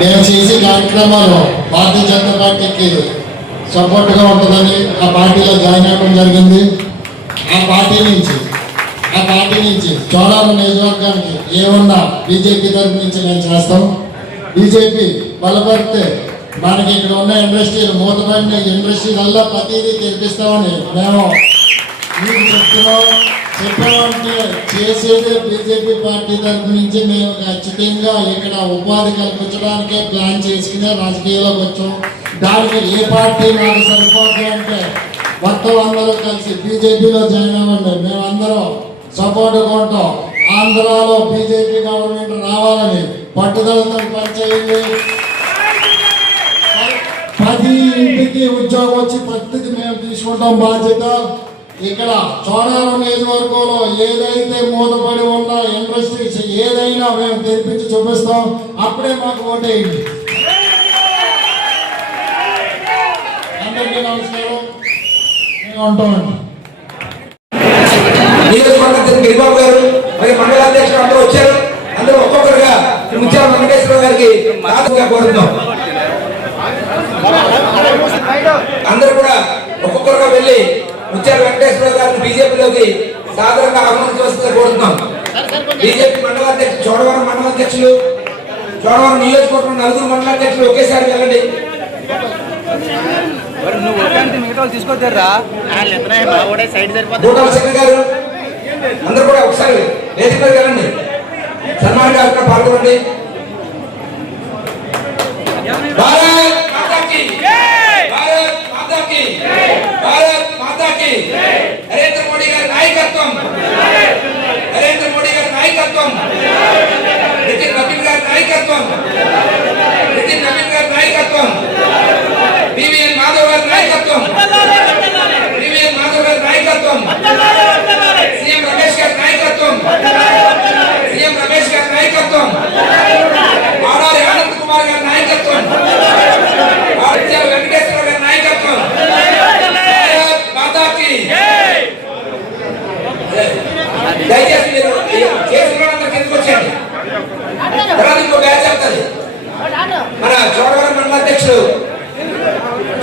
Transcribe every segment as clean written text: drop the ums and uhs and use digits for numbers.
మేము చేసే కార్యక్రమాలు భారతీయ జనతా పార్టీకి సపోర్ట్గా ఉంటుందని ఆ పార్టీలో జాయిన్ అవ్వడం జరిగింది. ఆ పార్టీ నుంచి చోడవరం నియోజకవర్గానికి ఏమన్నా బీజేపీ తరఫు నుంచి మేము చేస్తాం. బీజేపీ బలపడితే మనకి ఇక్కడ ఉన్న ఇండస్ట్రీలు మూతపడిన ఇండస్ట్రీలల్లో ప్రతిదీ తెరిపిస్తామని మేము మీకు చెప్పామంటే చేసేది బీజేపీ పార్టీ తరఫు నుంచి మేము ఖచ్చితంగా ఇక్కడ ఉపాధి కల్పించడానికే ప్లాన్ చేసుకునే రాజకీయాల్లోకి వచ్చాం. దానికి ఏ పార్టీ నాకు సరిపోతుంది అంటే మొత్తం అందరూ కలిసి బీజేపీలో జాయిన్ అవ్వండి. మేమందరం సపోర్ట్గా ఉంటాం. ఆంధ్రాలో బీజేపీ గవర్నమెంట్ రావాలని పట్టుదలతో పనిచేయండి. 10 ఇంటికి ఉద్యోగం వచ్చి ప్రతిదీ మేము తీసుకుంటాం బాధ్యత. ఇక్కడ చోడవరం నియోజకవర్గంలో ఏదైతే మూతపడి ఉన్న ఇండస్ట్రీస్ ఏదైనా మేము తెరిపించి చూపిస్తాం. అప్పుడే మాకు ఓటేయండి. అందరికీ నమస్కారం. మేము ఉంటామండి. గిరిబాబు గారు మరియు మండల అధ్యక్షులు అందరూ వచ్చారు. అందరూ ఒక్కొక్కరుగా ముత్యాల వెంకటేశ్వర గారికి కోరుతున్నాం. అందరూ కూడా ఒక్కొక్కరుగా వెళ్ళి ముత్యాల వెంకటేశ్వర గారిని బీజేపీలోకి సాధారణంగా ఆహ్వానించవలసిందిగా కోరుతున్నాం. బీజేపీ మండల అధ్యక్షులు, చోడవరం మండల అధ్యక్షులు, చోడవరం నియోజకవర్గం 4 మండల అధ్యక్షులు ఒకేసారి వెళ్ళండి. తీసుకోరా గారు అందరూ కూడా ఒకసారి వేదిక మీద వెళ్ళండి. సన్మాన కార్యక్రమం పాల్గొనండి. భారత్ మాతాకి భారత్ మాతాకి భారత్ మాతాకి నరేంద్ర మోడీ గారి నాయకత్వం, నరేంద్ర మోడీ గారి నాయకత్వం, నితిన్ నవీన్ గారి నాయకత్వం, నితిన్ నవీన్ గారి నాయకత్వం, పివిఎన్ మాధవ్ గారి నాయకత్వం, పివిఎన్ మాధవ్ గారి నాయకత్వం, సీఎం రమేష్ గారి నాయకత్వం, సీఎం రమేష్ గారి నాయకత్వం, ఆడారి ఆనంద్ కుమార్ గారి నాయకత్వం, ముత్యాల వెంకటేశ్వర గారి నాయకత్వం. మాతాకి దయచేసి మీరు కేసులో కిందకు వచ్చేయండి. తర్వాత ఇంకో బ్యాచ్ అవుతుంది. మన చోడవరం మండల అధ్యక్షుడు,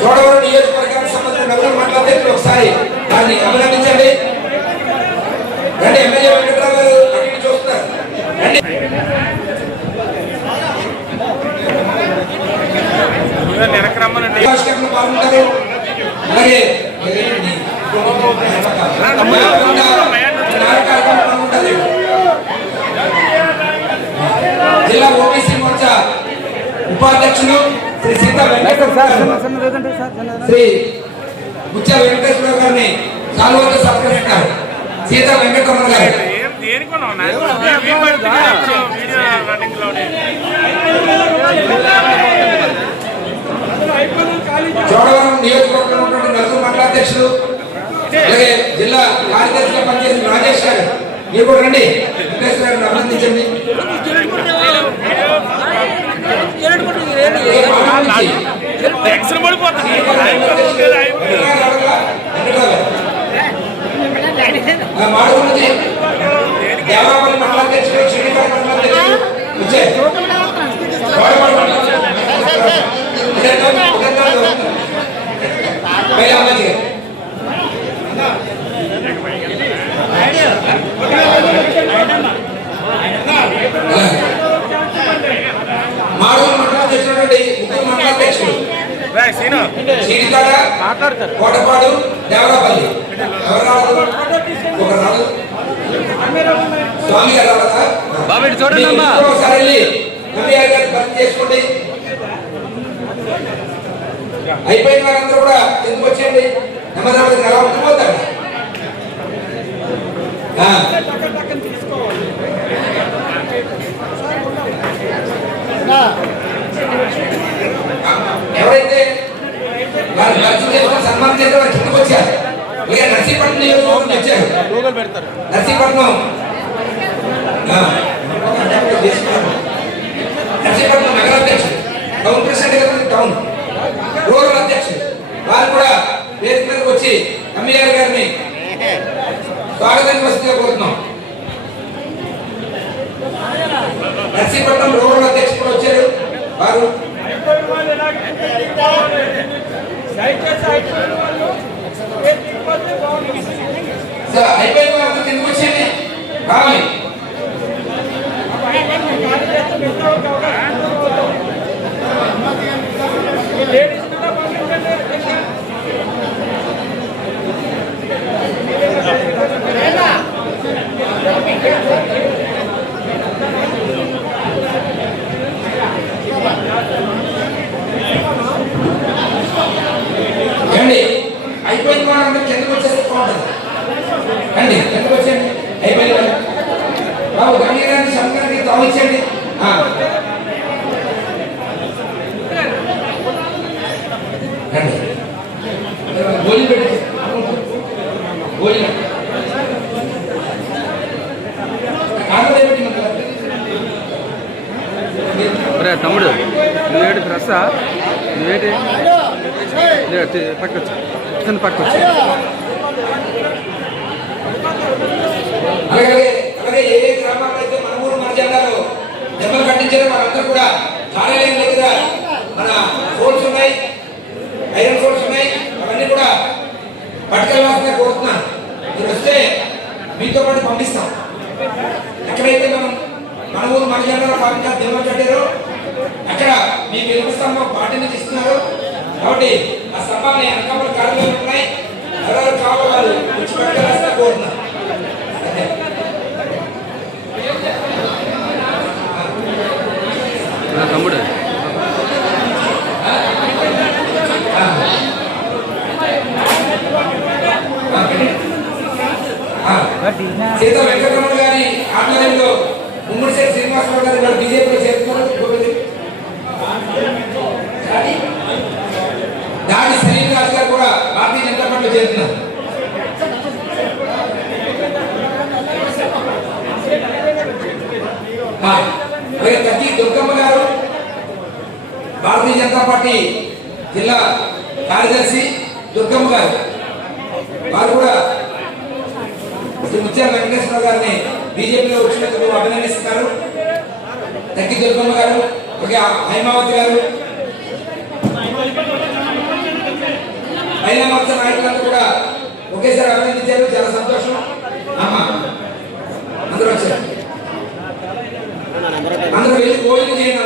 చోడవరం నియోజకవర్గానికి సంబంధించిన నలుగురు మండల అధ్యక్షులు ఒకసారి దాన్ని అభినందించండి. రండి. ఎమ్మెల్యే వెంకటరావు గారు అటు చూస్తున్నారు. రండి. పాల్గొంటారు. అలాగే జిల్లా ఓబీసీ మోర్చా ఉపాధ్యక్షులు శ్రీ సీతా శ్రీ ముత్యాల వెంకటేశ్వర గారిని సాల్వతో సత్కరిస్తారు. సీతా వెంకటరమణ గారు చోడవరం నియోజకవర్గంలో ఉన్నటువంటి 4 మండల అధ్యక్షులు, అలాగే జిల్లా కార్యదర్శిగా పనిచేసిన రాజేష్ గారు, మీరు కూడా రండి. వెంకటేశ్వర గారిని అభినందించండి. మాడు నుంచి దేవాపల్లి మండల అధ్యక్షుడు, శ్రీకాకుళం మండల అధ్యక్షుడు వచ్చారు. మాడూరు మండలం చేసినటువంటి 3 మండల అధ్యక్షులు కోటపాడు, దేవరాపల్లి. ఒక రాదు స్వామి గారు ఒకసారి వెళ్ళి ఎంపీఆర్ గారిని పరిచయం చేసుకోండి. అయిపోయిన వారందరూ కూడా ఎందుకు వచ్చేయండి. నెమ్మది ఎలా ఉండిపోతారు. ఎవరైతే వారు పరిచయం చేసుకుని సన్మానం చేస్తే వారు కిందకు వచ్చారు. ఇక నర్సీపట్నం నియోజకవర్గం వచ్చారు. నర్సీపట్నం నర్సీపట్నం నగర అధ్యక్షుడు, టౌన్ ప్రెసిడెంట్, టౌన్ రూరల్ అధ్యక్షుడు, వారు కూడా వేదిక మీదకి వచ్చి ఎంఈఆర్ గారిని స్వాగతించవలసిందిగా కోరుతున్నాం. నర్సీపట్నం రూరల్ అధ్యక్షుడు వచ్చారు. వారు సార్ అయిపోయిన వాళ్ళు కిందకు వచ్చేయండి రావాలి. ఏమండి అయిపోయిన వాళ్ళందరూ కిందకు వచ్చేస్తే బాగుంటుంది. రండి కిందకు వచ్చేయండి. అయిపోయిన వాళ్ళు బాబు గండి గారిని శంకరానికి తావించండి. రండి భోజనం పెట్టి భోజనం ఆకలి పెట్టి ఒరే తమ్ముడు నువ్వేటి ప్రస్సా నువ్వేటి పట్టుకొచ్చు కింద పట్టుకొచ్చు. అలాగే అలాగే ఏ ఏ గ్రామాల్లో అయితే మన ఊరు మన జిల్లాలో దెబ్బలు కట్టించారో వాళ్ళందరూ కూడా కార్యాలయం దగ్గర మన ఫోన్స్ ఉన్నాయి, ఐరన్ ఫోన్స్ ఉన్నాయి, అవన్నీ కూడా పట్టుకెళ్ళాల్సిందిగా కోరుతున్నాను. మీరు వస్తే మీతో పాటు పంపిస్తాం. ఎక్కడైతే మనం మన ఊరు మన జిల్లాలో పార్టీ దెబ్బలు కట్టారో అక్కడ మీ వెలుగు స్తంభం పార్టీ నుంచి ఇస్తున్నారు కాబట్టి ఆ స్తంభాన్ని అనకాపల కార్యాలయం ఉన్నాయి, ఎవరెవరు కావాలి వాళ్ళు వచ్చి పట్టుకెళ్ళాల్సిందిగా కోరుతున్నాను. తమ్ముడు సీత వెంకటరమణ గారి ఆధ్వర్యంలో ముమ్మడిశెట్టి శ్రీనివాసరావు గారు వాళ్ళు బీజేపీలో చేరుతున్నారు. దాడి సలీం రాజు గారు కూడా భారతీయ జనతా పార్టీలో చేరుతున్నారు. అలాగే కత్తి దుర్గమ్మ గారు భారతీయ జనతా పార్టీ జిల్లా కార్యదర్శి దుర్గమ్మ గారు వారు కూడా శ్రీ ముత్యాల వెంకటేశ్వర గారిని బీజేపీలో వచ్చినందుకు అభినందిస్తున్నారు. తగ్గి దుర్గమ్మ గారు అలాగే హైమావతి గారు మహిళా మోర్చా నాయకులందరూ కూడా ఒకేసారి అభినందించారు. చాలా సంతోషం. అందరూ వచ్చారు. అందరూ వెళ్ళి భోజనం చేయండి.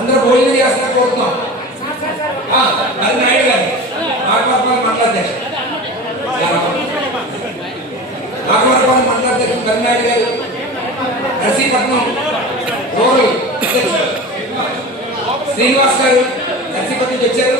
అందరూ భోజనం చేస్తున్నా కోరుతున్నాం. నాయుడు గారు ఆకవరపాలెం మండలాధ్యక్షుడు కరీంనాయుడు గారు నర్సీపట్నం రూరల్ శ్రీనివాస్ గారు నర్సీపట్నం వచ్చారు.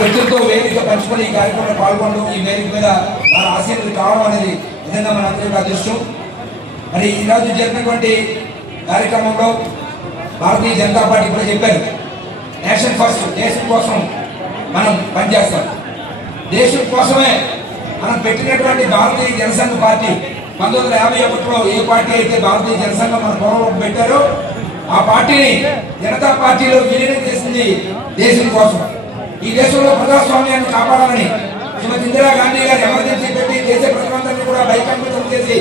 వ్యక్తులతో వేదిక పంచుకొని ఈ కార్యక్రమంలో పాల్గొనడం, ఈ వేదిక మీద వారి ఆశీర్వాదం కావడం అనేది నిజంగా మన అందరికీ అదృష్టం. మరి ఈరోజు జరిగినటువంటి కార్యక్రమంలో భారతీయ జనతా పార్టీ కూడా చెప్పారు, నేషన్ ఫస్ట్, దేశం కోసం మనం పనిచేస్తాం. దేశం కోసమే మనం పెట్టినటువంటి భారతీయ జనసంఘ పార్టీ 1951లో ఏ పార్టీ అయితే భారతీయ జనసంఘం మన పూర్వం పెట్టారో ఆ పార్టీని జనతా పార్టీలో విలీనం చేసింది దేశం కోసం. ఈ దేశంలో ప్రజాస్వామ్యాన్ని కాపాడాలని శ్రీమతి ఇందిరాగాంధీ గారు ఎమర్జెన్సీ పెట్టి దేశ ప్రజలందరినీ కూడా బహిష్కరణ చేసి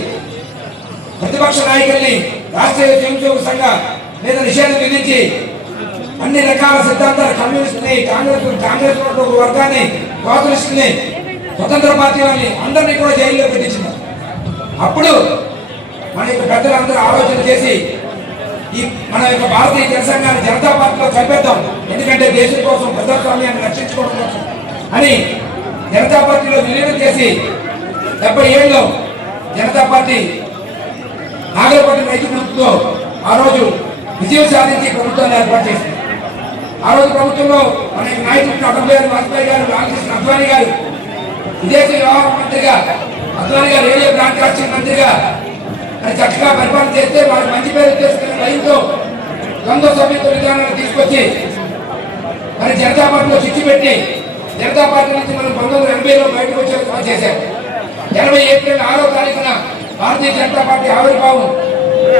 ప్రతిపక్ష నాయకుల్ని రాష్ట్రీయ స్వయంసేవక సంఘ మీద నిషేధం విధించి అన్ని రకాల సిద్ధాంతాలు కమ్యూనిస్టుని, కాంగ్రెస్ ఒక వర్గాన్ని, కాంగ్రెస్ని, స్వతంత్ర పార్టీ వాళ్ళని అందరినీ కూడా జైల్లో పెట్టించింది. అప్పుడు మన యొక్క పెద్దలందరూ ఆలోచన చేసి ఈ మన యొక్క భారతీయ జనసంఘాన్ని జనతా పార్టీలో కలిపేద్దాం, ఎందుకంటే దేశం కోసం, ప్రజాస్వామ్యాన్ని రక్షించుకోవడం కోసం అని జనతా పార్టీలో విలీనం చేసి 77లో జనతా పార్టీ నాగరపట్నం రైతు గ్రూప్తో ఆ రోజు విజయం సాధించి ప్రభుత్వాన్ని ఏర్పాటు చేసింది. ఆ రోజు ప్రభుత్వంలో మన నాయకులు అటల్ బిహారీ వాజ్పేయి గారు, రామకృష్ణ అద్వానీ గారు విదేశీ వ్యవహార మంత్రిగా, అద్వానీ గారు రైల్వే బ్రాంచ్ మంత్రిగా అని చక్కగా పరిపాలన చేస్తే వాళ్ళకి మంచి పేరు తెచ్చుకునే రైతుతో ద్వంద్వ సభ్యత్వ విధానాన్ని తీసుకొచ్చి మరి జనతా పార్టీలో చిచ్చు పెట్టి జనతా పార్టీ నుంచి మనం 1980లో బయటకు వచ్చే చేశారు. 80 ఏప్రిల్ 6వ తారీఖున భారతీయ జనతా పార్టీ ఆవిర్భావం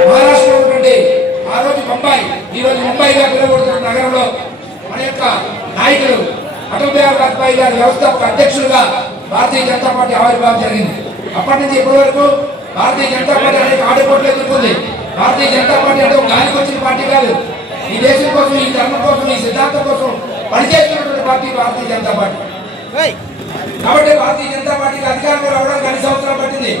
మహారాష్ట్రలో ఉన్నటువంటి ఆ రోజు బొంబాయి, ఈ రోజు ముంబైగా పిలువబడుతున్న నగరంలో మన యొక్క నాయకులు అటల్ బిహారీ వాజ్పేయి గారి వ్యవస్థాపక అధ్యక్షులుగా భారతీయ జనతా పార్టీ ఆవిర్భావం జరిగింది. అప్పటి నుంచి ఇప్పటి వరకు భారతీయ జనతా పార్టీ అనేక ఆటపోట్లు ఎదుర్కొంది. భారతీయ జనతా పార్టీ అంటే ఒక గాలికి వచ్చిన పార్టీ కాదు, ఈ దేశం కోసం, ఈ ధర్మం కోసం, ఈ సిద్ధాంతం కోసం పనిచేస్తున్నటువంటి పార్టీ భారతీయ జనతా పార్టీ. కాబట్టి భారతీయ జనతా పార్టీకి అధికారంలో రావడానికి అన్ని సంవత్సరాలు పట్టింది.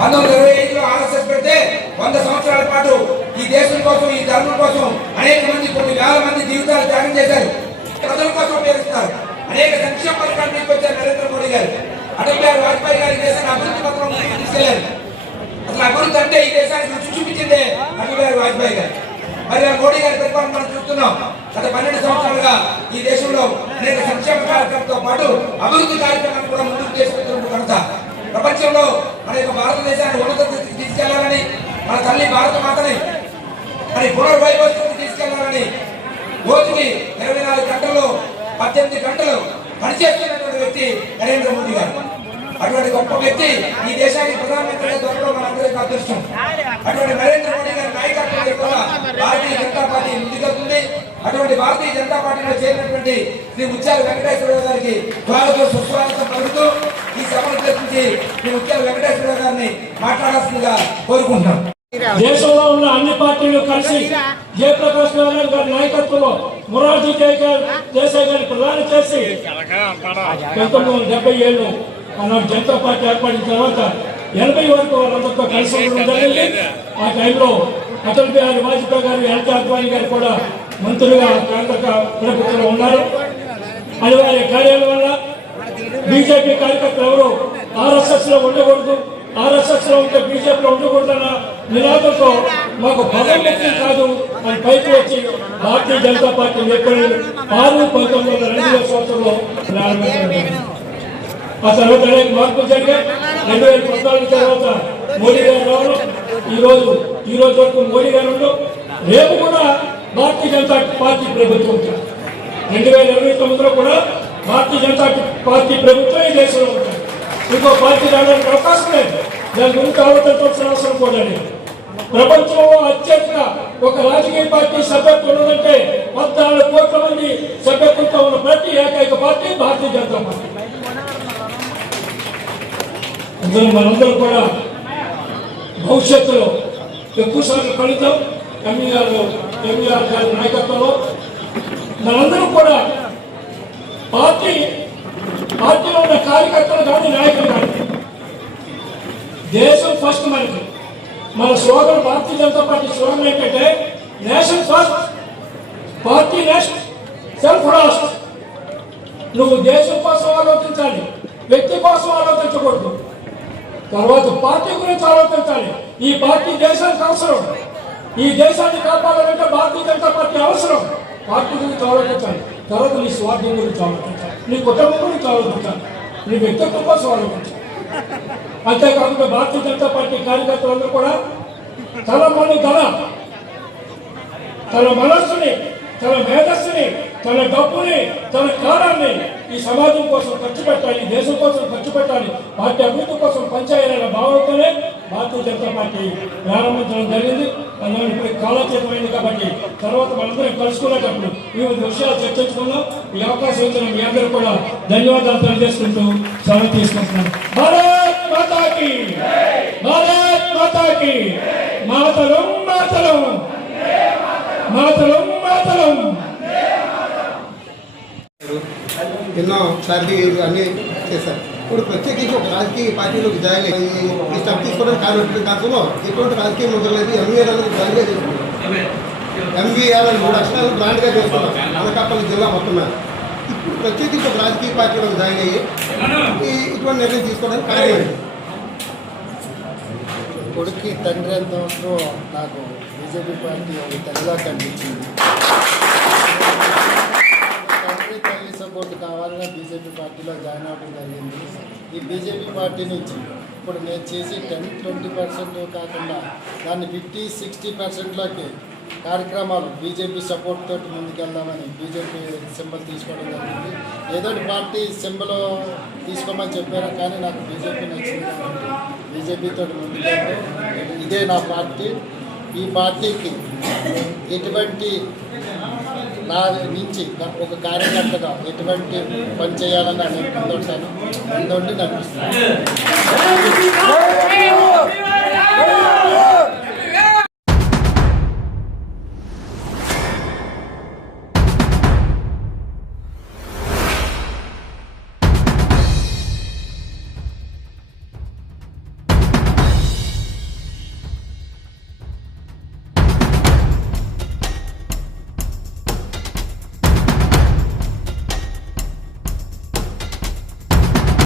1925లో ఆర్ఎస్ఎస్ పెడితే 100 సంవత్సరాల పాటు ఈ దేశం కోసం, ఈ ధర్మం కోసం అనేక మంది, కొన్ని వేల మంది జీవితాలు త్యాగం చేశారు. ప్రజల కోసం ఉపయోగిస్తారు. అనేక సంక్షేమ పథకాలు తీసుకొచ్చారు నరేంద్ర మోడీ గారు. అటల్ బిహారీ వాజ్పేయి గారి దేశాన్ని అభివృద్ధి పథకం తీసుకెళ్లారు. అసలు అభివృద్ధి అంటే ఈ దేశానికి రుచి చూపించిందే అటల్ బిహారీ వాజ్పేయి గారు. మరి మోడీ గారి పరిపాలన మనం చూస్తున్నాం. గత 12 సంవత్సరాలుగా ఈ దేశంలో అనేక సంక్షేమ కార్యక్రమాలతో పాటు అభివృద్ధి కార్యక్రమాలు కూడా ముందుకు చేసుకుంటున్న కనుక ప్రపంచంలో మన యొక్క భారతదేశాన్ని ఉన్నత తీసుకెళ్లాలని, మన తల్లి భారత మాతని మరి పునర్వైభవం తీసుకెళ్లాలని రోజుకి 24 గంటల్లో 18 గంటలు పనిచేస్తున్నటువంటి వ్యక్తి నరేంద్ర మోడీ గారు. అటువంటి గొప్ప వ్యక్తి ఈ దేశానికి ప్రధానమంత్రిగా దొరకడం మనందరికీ అదృష్టం. అటువంటి నరేంద్ర మోడీ గారి నాయకత్వంలో కూడా భారతీయ జనతా పార్టీ ముందుకెళ్తుంది. అటువంటి భారతీయ జనతా పార్టీలో చేరినటువంటి శ్రీ ముత్యాల వెంకటేశ్వరరావు గారికి స్వాగతం, సుస్వాగతం పలుకుతూ ఈ సభను ఉద్దేశించి శ్రీ ముత్యాల వెంకటేశ్వరరావు గారిని మాట్లాడాల్సిందిగా కోరుకుంటున్నాం. దేశంలో ఉన్న అన్ని పార్టీలు కలిసి జయప్రకాష్ నారాయణ గారి నాయకత్వంలో మొరార్జీ దేశాయ్ గారిని ప్రధాని చేసి 1977లో ఆనాడు జనతా పార్టీ ఏర్పడిన తర్వాత 80 వరకు వాళ్ళందరితో కలిసి ఉండడం జరిగింది. ఆ టైంలో అటల్ బిహారీ వాజ్పేయి గారు, ఎల్కే అద్వానీ గారు కూడా మంత్రులుగా కేంద్ర ప్రభుత్వంలో ఉన్నారు. అది వారి కార్యాల వల్ల బీజేపీ కార్యకర్తలు ఎవరు ఆర్ఎస్ఎస్ లో ఉండకూడదు, ఆర్ఎస్ఎస్ లో ఉంటే బీజేపీలో ఉండకూడదన్న నినాదంతో మాకు పదవి కాదు అని పైకి వచ్చి భారతీయ జనతా పార్టీ ఏప్రిల్ 6, 1902 సంవత్సరంలో ప్రారంభించారు. ఆ తర్వాత అనేక మార్పులు జరిగాయి. 2014 తర్వాత మోడీ గారు రావడం, ఈ రోజు వరకు మోడీ గారు ఉండడం, రేపు కూడా భారతీయ జనతా పార్టీ ప్రభుత్వం 2029లో కూడా భారతీయ జనతా పార్టీ ప్రభుత్వం ఈ దేశంలో ఉంటుంది. ఇంకో పార్టీ రావడానికి అవకాశం లేదు. దాని గురించి ఆలోచించాల్సిన అవసరం కూడా లేదు. ప్రపంచంలో అత్యధిక ఒక రాజకీయ పార్టీ సభ్యత్వం ఉన్నదంటే 14 కోట్ల మంది సభ్యత్వంతో ఉన్న ప్రతి ఏకైక పార్టీ భారతీయ జనతా పార్టీ. అందులో మనందరూ కూడా భవిష్యత్తులో ఎక్కువ సార్లు కలుద్దాం. ఎంఈఆర్ గారి నాయకత్వంలో మనందరూ కూడా పార్టీలో ఉన్న కార్యకర్తలు కానీ, నాయకులు కానీ, దేశం ఫస్ట్ మనకి. మన slogan, Bharatiya Janata party slogan ఏంటంటే nation first, party next, self last. నువ్వు దేశం కోసం ఆలోచించాలి, వ్యక్తి కోసం ఆలోచించకూడదు. తర్వాత పార్టీ గురించి ఆలోచించాలి. ఈ పార్టీ దేశానికి అవసరం, ఈ దేశాన్ని కాపాడాలంటే భారతీయ జనతా పార్టీ అవసరం. పార్టీ గురించి ఆలోచించాలి, తర్వాత నీ స్వార్థం గురించి ఆలోచించాలి. నీ కుటుంబం గురించి ఆలోచించాలి, నీ వ్యక్తిత్వం కోసం ఆలోచించాలి. అంతేకాకుండా భారతీయ జనతా పార్టీ కార్యకర్తలందరూ కూడా తన మనస్సుని, తన మేధస్సుని, తన డబ్బుని, తన కాలాన్ని ఈ సమాజం కోసం ఖర్చు పెట్టాలి, దేశం కోసం ఖర్చు పెట్టాలి, పార్టీ అభివృద్ధి కోసం పనిచేయాలనే భావంతోనే భారతీయ జనతా పార్టీ ప్రారంభించడం జరిగింది. అందులో ఇప్పుడు కాలాతీతమైంది కాబట్టి తర్వాత మనందరం కలుసుకునేటప్పుడు వివిధ విషయాలు చర్చించుకుందాం. ఈ అవకాశం ఇచ్చిన మీ అందరూ కూడా ధన్యవాదాలు తెలియజేసుకుంటూ సెలవు తీసుకుంటున్నాను. భారత్ మాతాకి, భారత్ మాతాకి, మాతరం మాతరం, మాతరం మాతరం. ఎన్నో సార్లు అన్నీ చేశారు. ఇప్పుడు ప్రత్యేకించి ఒక రాజకీయ పార్టీలోకి జాయిన్ అయ్యి ఈ స్టెప్ తీసుకోవడానికి కారణం దాంట్లో ఎటువంటి రాజకీయం ఉండలేదు. ఎంబీఏ అనేది బ్రాండ్గా చేసుకున్నారు. ఎంబీఏ 3 అక్షరాలు బ్రాండ్గా చేసుకున్నారు అనకాపల్లి జిల్లా మొత్తం మీద. ఇప్పుడు ప్రత్యేకించి ఒక రాజకీయ పార్టీలోకి జాయిన్ అయ్యి ఇటువంటి నిర్ణయం తీసుకోవడానికి కారణం. కొడుక్కి తండ్రి ఎంత అవసరం నాకు బీజేపీ పార్టీ ఒక తల్లిగా కనిపించింది. తండ్రి తల్లి సపోర్ట్ కావాలని బీజేపీ పార్టీలో జాయిన్ అవ్వడం జరిగింది. ఈ బీజేపీ పార్టీ నుంచి ఇప్పుడు నేను చేసి 10-20% కాకుండా దాన్ని 50-60%లోకి కార్యక్రమాలు బీజేపీ సపోర్ట్ తోటి ముందుకెళ్దామని బీజేపీ సింబల్ తీసుకోవడం జరిగింది. ఏదో పార్టీ సింబల్ తీసుకోమని చెప్పారు, కానీ నాకు బీజేపీ నచ్చింది కాబట్టి బీజేపీతో ముందుకెళ్తాం. ఇదే నా పార్టీ. ఈ పార్టీకి ఎటువంటి నా నుంచి ఒక కార్యకర్తగా ఎటువంటి పని చేయాలని నేను ముందొచ్చాను, ముందుండి నడిపిస్తాను.